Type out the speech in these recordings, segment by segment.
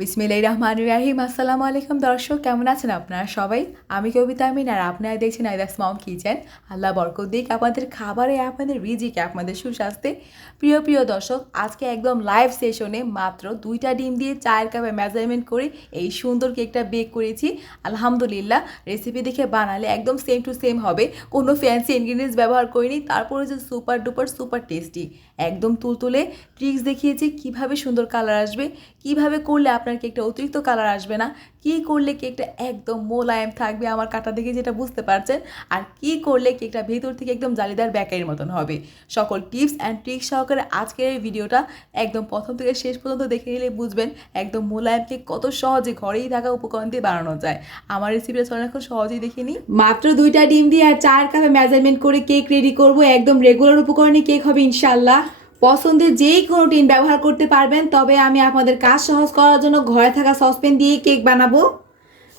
বিসমিল্লাহ রহমান রাহিম। আসসালামু আলাইকুম দর্শক, কেমন আছেন আপনারা সবাই? আমি কবিতা আমিন আর আপনারা দেখছেন আইদাস মম কিচেন। আল্লাহ বরকত দিক, আপনাদের খাবারে, আপনাদের রিজিকে, আপনাদের সুস্বাস্থ্যে। প্রিয় প্রিয় দর্শক, আজকে একদম লাইভ সেশনে মাত্র দুইটা ডিম দিয়ে চায়ের কাপে মেজারমেন্ট করে এই সুন্দর কেকটা বেক করেছি। আলহামদুলিল্লাহ রেসিপি দেখে বানালে একদম সেম টু সেম হবে। কোনো ফ্যান্সি ইনগ্রিডিয়েন্টস ব্যবহার করিনি, তারপরে যে সুপার ডুপার সুপার টেস্টি একদম তুলতুলে ট্রিক্স দেখিয়েছি, কীভাবে সুন্দর কালার আসবে, কীভাবে করলে আপনার কেকটা অতিরিক্ত কালার আসবে না। কি করলে কেকটা একদম মোলায়েম থাকবে আমার কাটা দেখে যেটা বুঝতে পারছেন? আর কি করলে কেকটা ভেতর থেকে একদম জালিদার ব্যাকারির মতন হবে? সকল টিপস অ্যান্ড ট্রিক্স সহকারে আজকের এই ভিডিওটা একদম প্রথম থেকে শেষ পর্যন্ত দেখে নিলে বুঝবেন একদম মোলায়েম কেক কত সহজে ঘরেই থাকা উপকরণ দিয়ে বানানো যায়। আমার রেসিপিটা চলে এখন সহজেই দেখে নিই। মাত্র দুইটা ডিম দিয়ে আর চার কাপে মেজারমেন্ট করে কেক রেডি করব। একদম রেগুলার উপকরণে কেক হবে ইনশাল্লাহ পছন্দের যেই কোনো টিন ব্যবহার করতে পারবেন, তবে আমি আপনাদের কাজ সহজ করার জন্য ঘরে থাকা সসপ্যান দিয়ে কেক বানাবো।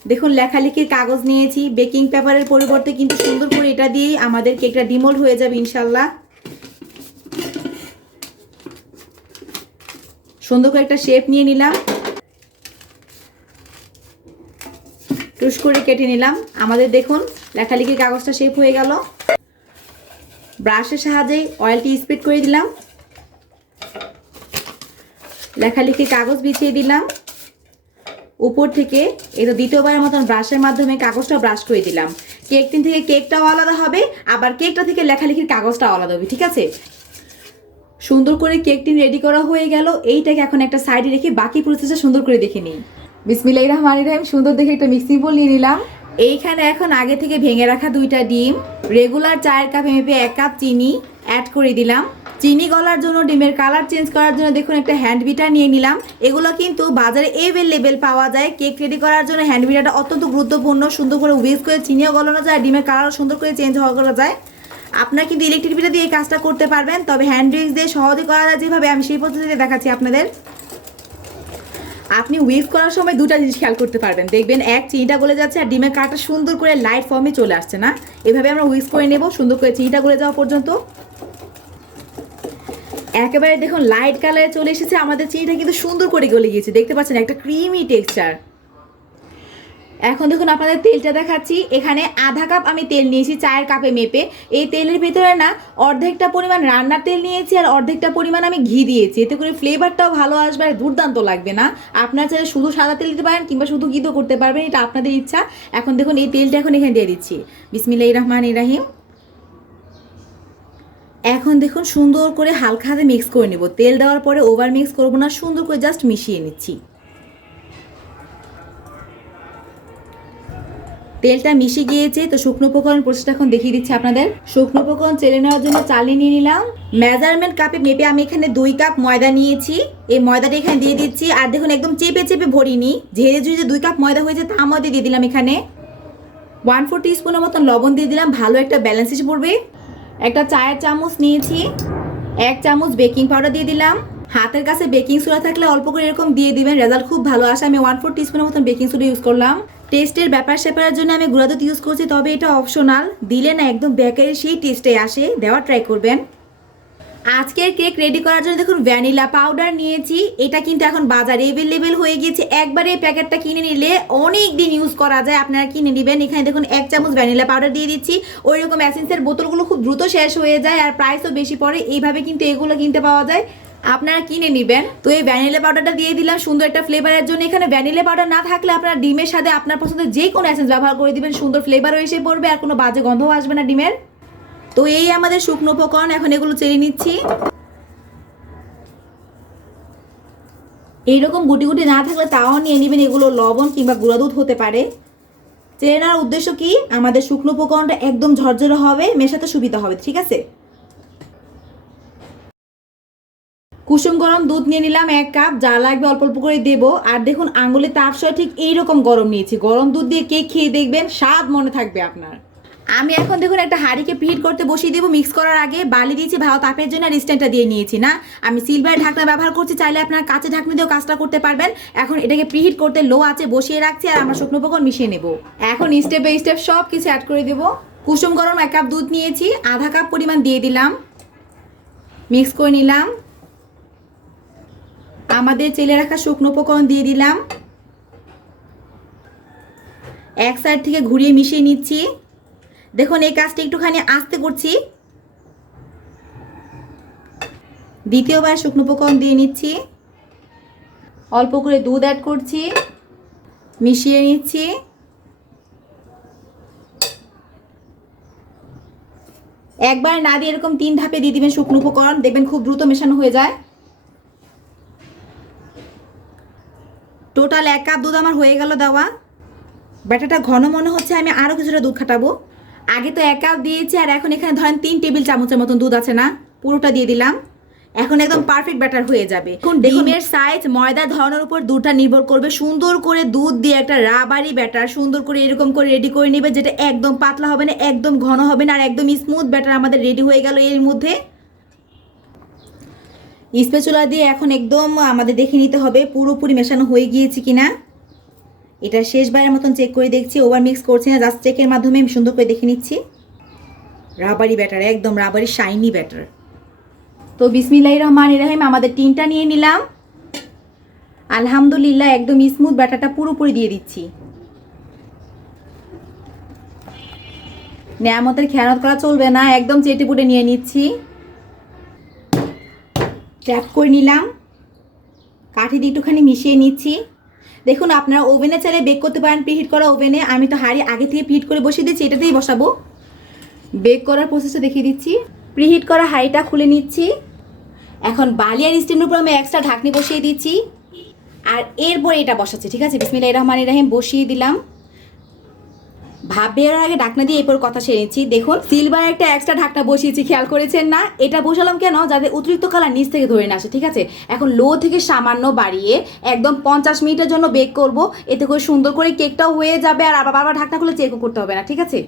দেখুন, লেখালেখির কাগজ নিয়েছি, বেকিং পেপারের পরিবর্তে কিন্তু সুন্দর করে এটা দিয়েই আমাদের কেকটা ডিমোল্ড হয়ে যাবে, ইনশাল্লাহ। সুন্দর করে একটা শেপ নিয়ে নিলাম। টুস করে কেটে নিলাম। আমাদের দেখুন, লেখালেখির কাগজটা শেপ হয়ে গেল। ব্রাশের সাহায্যে অয়েলটি স্প্রেড করে দিলাম। লেখালেখি কাগজ বিছিয়ে দিলাম। উপর থেকে এটা দ্বিতীয়বারের মতন ব্রাশের মাধ্যমে কাগজটা ব্রাশ করে দিলাম। কেক টিন থেকে কেকটাও আলাদা হবে, আবার কেকটা থেকে লেখালেখির কাগজটাও আলাদা হবে, ঠিক আছে? সুন্দর করে কেক টিন রেডি করা হয়ে গেল। এইটাকে এখন একটা সাইডে রেখে বাকি প্রসেসটা সুন্দর করে দেখে নিই। বিসমিল্লাহ রহমান রহিম, সুন্দর দেখে একটা মিক্সিং বোল নিয়ে নিলাম। এইখানে এখন আগে থেকে ভেঙে রাখা দুইটা ডিম রেগুলার চায়ের কাপে মেপে এক কাপ চিনি অ্যাড করে দিলাম। চিনি গলার জন্য, ডিমের কালার চেঞ্জ করার জন্য দেখুন একটা হ্যান্ড বিটার নিয়ে নিলাম। এগুলো কিন্তু বাজারে এভেলেবেল পাওয়া যায়। কেক রেডি করার জন্য হ্যান্ড বিটারটা অত্যন্ত গুরুত্বপূর্ণ, সুন্দর করে উইজ করে চিনিও গলানো যায়, ডিমের কালারও সুন্দর করে চেঞ্জ হওয়া করা যায়। আপনারা কিন্তু ইলেকট্রিক বিটা দিয়ে এই কাজটা করতে পারবেন, তবে হ্যান্ড উইক্স দিয়ে সহজে করা যায় যেভাবে আমি সেই পদ্ধতিতে দেখাচ্ছি আপনাদের। আপনি উইভ করার সময় দুটা জিনিস খেয়াল করতে পারবেন। দেখবেন এক, চিনিটা গলে যাচ্ছে আর ডিমের কাটা সুন্দর করে লাইট ফর্মে চলে আসছে না। এভাবে আমরা উইভ করে নেব, সুন্দর করে চিনিটা গলে যাওয়া পর্যন্ত। একেবারে দেখুন লাইট কালারে চলে এসেছে, আমাদের চিনিটা কিন্তু সুন্দর করে গলে গিয়েছে। দেখতে পাচ্ছেন একটা ক্রিমি টেক্সচার এখন দেখুন আপনাদের তেলটা দেখাচ্ছি। এখানে আধা কাপ আমি তেল নিয়েছি চায়ের কাপে মেপে। এই তেলের ভিতরে না অর্ধেকটা পরিমাণ রান্নার তেল নিয়েছি আর অর্ধেকটা পরিমাণ আমি ঘি দিয়েছি। এতে করে ফ্লেভারটাও ভালো আসবে আর দুর্দান্ত লাগবে না। আপনারা চাইলে শুধু সাদা তেল দিতে পারেন কিংবা শুধু ঘিও করতে পারবেন, এটা আপনাদের ইচ্ছা। এখন দেখুন এই তেলটা এখন এখানে দিয়ে দিচ্ছি। বিসমিল্লাহ রহমান ইরাহিম এখন দেখুন সুন্দর করে হালকা হাতে মিক্স করে নেব। তেল দেওয়ার পরে ওভার মিক্স করব না, সুন্দর করে জাস্ট মিশিয়ে নিচ্ছি। তেলটা মিশে গিয়েছে, তো শুকনো উপকরণ প্রসেসটা এখন দেখিয়ে দিচ্ছি আপনাদের। শুকনো উপকরণ চেলে নেওয়ার জন্য চালিয়ে নিয়ে নিলাম। মেজারমেন্ট কাপে মেপে আমি এখানে দুই কাপ ময়দা নিয়েছি। এই ময়দাটা এখানে দিয়ে দিচ্ছি, আর দেখুন একদম চেপে চেপে ভরিনি। ঝেড়ে ঝুড়ে দুই কাপ ময়দা হয়েছে, তা ময়দা দিয়ে দিলাম এখানে। ওয়ান ফোর টিস্পুনের মতন লবণ দিয়ে দিলাম, ভালো একটা ব্যালেন্স এসে পড়বে। একটা চায়ের চামচ নিয়েছি, এক চামচ বেকিং পাউডার দিয়ে দিলাম। হাতের কাছে বেকিং সোডা থাকলে অল্প করে এরকম দিয়ে দিবেন রেজাল্ট খুব ভালো আসে। আমি ওয়ান ফোর টিস্পুনের মতন বেকিং সোডা ইউজ করলাম। টেস্টের ব্যাপার স্যাপারের জন্য আমি গুঁড়া দুধ ইউজ করছি, তবে এটা অপশনাল দিলে না একদম বেকারি সেই টেস্টে আসে দেওয়া ট্রাই করবেন। আজকের কেক রেডি করার জন্য দেখুন ভ্যানিলা পাউডার নিয়েছি। এটা কিন্তু এখন বাজারে এভেলেবেল হয়ে গিয়েছে। একবারে এই প্যাকেটটা কিনে নিলে অনেক দিন ইউজ করা যায়। আপনারা কিনে নেবেন। এখানে দেখুন এক চামচ ভ্যানিলা পাউডার দিয়ে দিচ্ছি। ওই রকম অ্যাসেন্সের বোতলগুলো খুব দ্রুত শেষ হয়ে যায় আর প্রাইসও বেশি পড়ে। এইভাবে কিন্তু এগুলো কিনতে পাওয়া যায়। আপনারা কিনে নেবেন। তো এই ভ্যানিলা পাউডারটা দিয়ে দিলাম সুন্দর একটা ফ্লেভারের জন্য। এখানে ভ্যানিলা পাউডার না থাকলে আপনারা ডিমের সাথে আপনার পছন্দের যে কোনো অ্যাসেন্স ব্যবহার করে দিবেন। সুন্দর ফ্লেভারও এসে পড়বে আর কোনো বাজে গন্ধও আসবে না ডিমের। তো এই আমাদের শুকনো উপকরণ, এখন এগুলো চেয়ে নিচ্ছি। এইরকম গুটি গুটি না থাকলে তাও নিয়ে নেবেন এগুলো লবণ কিংবা গুঁড়া দুধ হতে পারে। চেনে নেওয়ার উদ্দেশ্য কি? আমাদের শুকনো উপকরণটা একদম ঝরঝরে হবে, মেশাতে সুবিধা হবে, ঠিক আছে? কুসুম গরম দুধ নিয়ে নিলাম এক কাপ, যা লাগবে অল্প অল্প করে দেবো। আর দেখুন আঙুলে তাপ সহ ঠিক এইরকম গরম নিয়েছি। গরম দুধ দিয়ে কেক খেয়ে দেখবেন? স্বাদ মনে থাকবে আপনার। আমি এখন দেখুন একটা হাঁড়িকে প্রিহিট করতে বসিয়ে দেবো মিক্স করার আগে বালি দিয়েছি ভালো তাপের জন্য আর স্ট্যান্ডটা দিয়ে নিয়েছি, না? আমি সিলভার ঢাকনা ব্যবহার করছি, চাইলে আপনার কাছে ঢাকনি দিয়েও কাজটা করতে পারবেন। এখন এটাকে প্রিহিট করতে লো আছে বসিয়ে রাখছি আর আমরা শুকনো উপকরণ মিশিয়ে নেব। এখন স্টেপ বাই স্টেপ সব কিছু অ্যাড করে দেবো। কুসুম গরম এক কাপ দুধ নিয়েছি, আধা কাপ পরিমাণ দিয়ে দিলাম। মিক্স করে নিলাম। আমাদের চেলে রাখা শুকনো উপকরণ দিয়ে দিলাম। এক সাইড থেকে ঘুরিয়ে মিশিয়ে নিচ্ছি। দেখুন, এই কাজটা একটুখানি আস্তে করছি। দ্বিতীয়বার শুকনো উপকরণ দিয়ে নিচ্ছি। অল্প করে দুধ অ্যাড করছি। মিশিয়ে নিচ্ছি। একবার না দিয়ে এরকম তিন ধাপে দিয়ে দিবেন শুকনো উপকরণ। দেখবেন খুব দ্রুত মেশানো হয়ে যায়। টোটাল এক কাপ দুধ আমার হয়ে গেল দেওয়া। ব্যাটাটা ঘন মনে হচ্ছে, আমি আরও কিছুটা দুধ খাটাবো। আগে তো এক কাপ দিয়েছি আর এখন এখানে ধরেন তিন টেবিল চামচের মতন দুধ আছে না? পুরোটা দিয়ে দিলাম। এখন একদম পারফেক্ট ব্যাটার হয়ে যাবে। এখন ডিমের সাইজ ময়দার ধরনের উপর দুধটা নির্ভর করবে। সুন্দর করে দুধ দিয়ে একটা রাবারি ব্যাটার সুন্দর করে এরকম করে রেডি করে নেবে যেটা একদম পাতলা হবে না একদম ঘন হবে না আর একদম স্মুথ ব্যাটার আমাদের রেডি হয়ে গেল এর মধ্যে। স্পেচুলা দিয়ে এখন একদম আমাদের দেখে নিতে হবে পুরোপুরি মেশানো হয়ে গিয়েছে কিনা। এটা শেষবারের মতন চেক করে দেখছি ওভার মিক্স করছি না জাস্ট চেকের মাধ্যমে আমি সুন্দর করে দেখে নিচ্ছি। রাবারি ব্যাটার একদম রাবারি শাইনি ব্যাটার তো বিসমিল্লাহ রহমান ইরাহিম আমাদের টিনটা নিয়ে নিলাম। আলহামদুলিল্লাহ, একদম স্মুথ ব্যাটারটা পুরোপুরি দিয়ে দিচ্ছি। নেয়ামতের খেয়ানত করা চলবে না, একদম চেটে পুটে নিয়ে নিচ্ছি। ট্যাপ করে নিলাম। কাঠি দিয়ে একটুখানি মিশিয়ে নিচ্ছি। দেখুন, আপনারা ওভেনে চাইলে বেক করতে পারেন প্রিহিট করা ওভেনে আমি তো হাড়ি আগে থেকে প্রিহিট করে বসিয়ে দিচ্ছি এটাতেই বসাবো। বেক করার প্রসেসটা দেখিয়ে দিচ্ছি। প্রিহিট করা হাঁড়িটা খুলে নিচ্ছি। এখন বালি আর স্টিমের উপর আমি এক্সট্রা ঢাকনি বসিয়ে দিচ্ছি। আর এরপরে এটা বসাচ্ছি, ঠিক আছে? বিসমিল্লা রহমান রাহিম, বসিয়ে দিলাম। ভাব বেরোর আগে ঢাকনা দিয়ে এরপর কথা সেরে নিচ্ছি। দেখুন সিলভার একটা এক্সট্রা ঢাকনা বসিয়েছি, খেয়াল করেছেন না? এটা বসালাম কেন? যাতে অতিরিক্ত কালার নিচ থেকে ধরে না আসে, ঠিক আছে? এখন লো থেকে সামান্য বাড়িয়ে একদম পঞ্চাশ মিনিটের জন্য বেক করব। এতে করে সুন্দর করে কেকটাও হয়ে যাবে আর আবার বারবার ঢাকনা খুলে চেকও করতে হবে না, ঠিক আছে?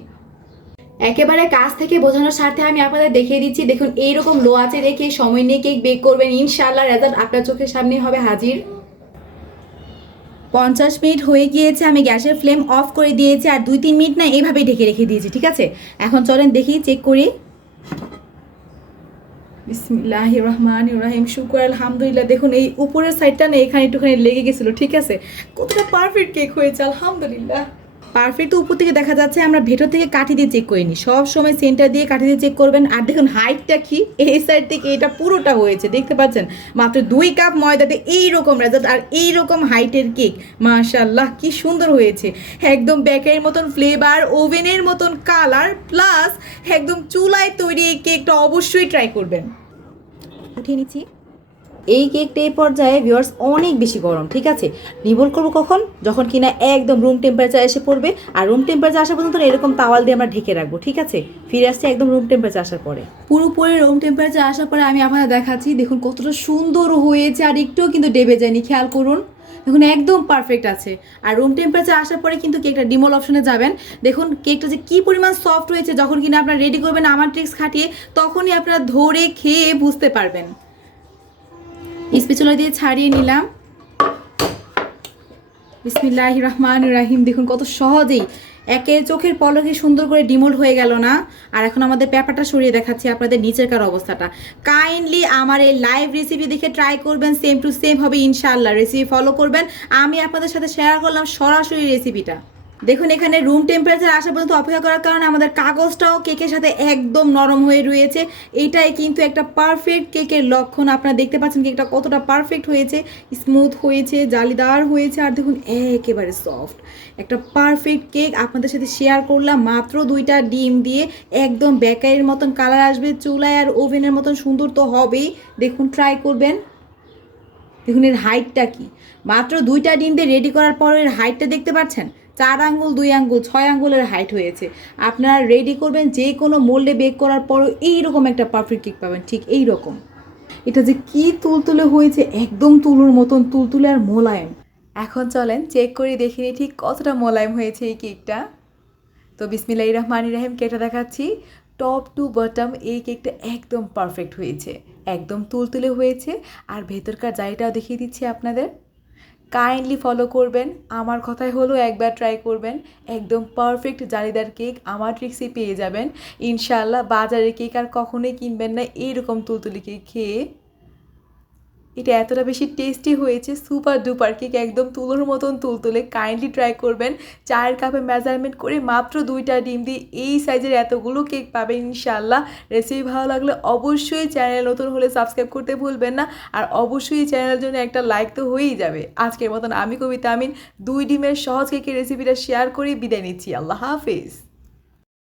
একেবারে কাছ থেকে বোঝানোর স্বার্থে আমি আপনাদের দেখিয়ে দিচ্ছি। দেখুন, এইরকম লো আছে রেখে সময় নিয়ে কেক বেক করবেন। ইনশাআল্লাহ রেজাল্ট আপনার চোখের সামনে হবে হাজির। পঞ্চাশ মিনিট হয়ে গিয়েছে, আমি গ্যাসের ফ্লেম অফ করে দিয়েছি আর দুই তিন মিনিট না এইভাবেই ঢেকে রেখে দিয়েছি, ঠিক আছে? এখন চলেন দেখি চেক করি। বিসমিল্লাহ রহমান ইব্রাহিম শুক্র, আলহামদুলিল্লাহ। দেখুন, এই উপরের সাইডটা না এখানে একটুখানি লেগে গেছিল, ঠিক আছে? কতটা পারফেক্ট কেক হয়েছে, আলহামদুলিল্লাহ। পারফেক্ট উপর থেকে দেখা যাচ্ছে, আমরা ভেতর থেকে কাঠি দিয়ে চেক করিনি। সব সময় সেন্টার দিয়ে কাঠি দিয়ে চেক করবেন। আর দেখুন হাইটটা কি? এই সাইড থেকে এটা পুরোটা হয়েছে, দেখতে পাচ্ছেন? মাত্র দুই কাপ ময়দাতে এই রকম রেজাল্ট আর এই রকম হাইটের কেক মাশাল্লাহ কি সুন্দর হয়েছে। একদম বেকারির মতন ফ্লেভার ওভেনের মতন কালার প্লাস একদম চুলায় তৈরি এই কেকটা অবশ্যই ট্রাই করবেন। উঠিয়ে নিচ্ছি। এই কেকটা এই পর্যায়ে ভিউয়ার্স অনেক বেশি গরম, ঠিক আছে? নিবল করব কখন? যখন কিনা একদম রুম টেম্পারেচার এসে পড়বে, আর রুম টেম্পারেচার আসা পর্যন্ত এরকম তাওয়াল দিয়ে আমরা ঢেকে রাখব, ঠিক আছে? ফিরে আসছে একদম রুম টেম্পারেচার আসার পরে। পুরোপুরি রুম টেম্পারেচার আসার পরে আমি আপনাদের দেখাচ্ছি, দেখুন কতটা সুন্দর হয়েছে, আর একটুও কিন্তু ডেবে যায়নি, খেয়াল করুন। দেখুন একদম পারফেক্ট আছে। আর রুম টেম্পারেচার আসার পরে কিন্তু কেকটা ডিমল অপশনে যাবেন। দেখুন কেকটা যে কি পরিমাণ সফট হয়েছে, যখন কিনা আপনারা রেডি করবেন, আমার ট্রিক্স খাটিয়ে, তখনই আপনারা ধরে খেয়ে বুঝতে পারবেন। স্পেচুলা দিয়ে ছাড়িয়ে নিলাম। বিসমিল্লাহ রহমান রাহিম দেখুন কত সহজেই একে চোখের পলকে সুন্দর করে ডিমোল্ড হয়ে গেল না। আর এখন আমাদের পেপারটা সরিয়ে দেখাচ্ছি আপনাদের নিচেরকার অবস্থাটা। কাইন্ডলি আমার এই লাইভ রেসিপি দেখে ট্রাই করবেন সেম টু সেম হবে ইনশাল্লাহ রেসিপি ফলো করবেন। আমি আপনাদের সাথে শেয়ার করলাম সরাসরি রেসিপিটা দেখুন, এখানে রুম টেম্পারেচার আসা পর্যন্ত অপেক্ষা করার কারণে আমাদের কাগজটাও কেকের সাথে একদম নরম হয়ে রয়েছে। এটাই কিন্তু একটা পারফেক্ট কেকের লক্ষণ। আপনারা দেখতে পাচ্ছেন কেকটা কতটা পারফেক্ট হয়েছে। স্মুথ হয়েছে, জালিদার হয়েছে, আর দেখুন, একেবারে সফট একটা পারফেক্ট কেক আপনাদের সাথে শেয়ার করলাম। মাত্র দুইটা ডিম দিয়ে একদম বেকারির মতন কালার আসবে। চুলায় আর ওভেনের মতন সুন্দর তো হবেই। দেখুন ট্রাই করবেন। দেখুন, এর হাইটটা কি? মাত্র দুইটা ডিম দিয়ে রেডি করার পর এর হাইটটা দেখতে পাচ্ছেন? চার আঙ্গুল, দুই আঙ্গুল, ছয় আঙ্গুলের হাইট হয়েছে। আপনারা রেডি করবেন যে কোনো মোল্ডে বেক করার পরও এইরকম একটা পারফেক্ট কেক পাবেন, ঠিক এই রকম এটা যে কি তুলতুলে হয়েছে, একদম তুলোর মতন, তুলতুলে আর মোলায়েম। এখন চলেন চেক করে, দেখে ঠিক কতটা মোলায়েম হয়েছে এই কেকটা তো বিসমিল্লাহ রহমান রাহিম কেকটা দেখাচ্ছি। টপ টু বটম এই কেকটা একদম পারফেক্ট হয়েছে, একদম তুলতুলে হয়েছে। আর ভেতরকার জায়গাটাও দেখিয়ে দিচ্ছি আপনাদের। কাইন্ডলি ফলো করবেন। আমার কথাই হলো একবার ট্রাই করবেন। একদম পারফেক্ট জালিদার কেক আমার ট্রিক্সে পেয়ে যাবেন। ইনশাল্লাহ বাজারের কেক আর কখনোই কিনবেন না। এইরকম তুলতুলি কেক খেয়ে এটা এতটা বেশি টেস্টি হয়েছে সুপার ডুপার কেক একদম তুলোর মতন তুলতুলে। কাইন্ডলি ট্রাই করবেন। চায়ের কাপে মেজারমেন্ট করে মাত্র দুইটা ডিম দিয়ে এই সাইজের এতগুলো কেক পাবেন ইনশাল্লাহ রেসিপি ভালো লাগলে অবশ্যই চ্যানেল নতুন হলে সাবস্ক্রাইব করতে ভুলবেন না। আর অবশ্যই চ্যানেলের জন্য একটা লাইক তো হয়েই যাবে। আজকের মতন আমি কবিতা আমিন, দুই ডিমের সহজ কেকের রেসিপিটা শেয়ার করে বিদায় নিচ্ছি। আল্লাহ হাফিজ।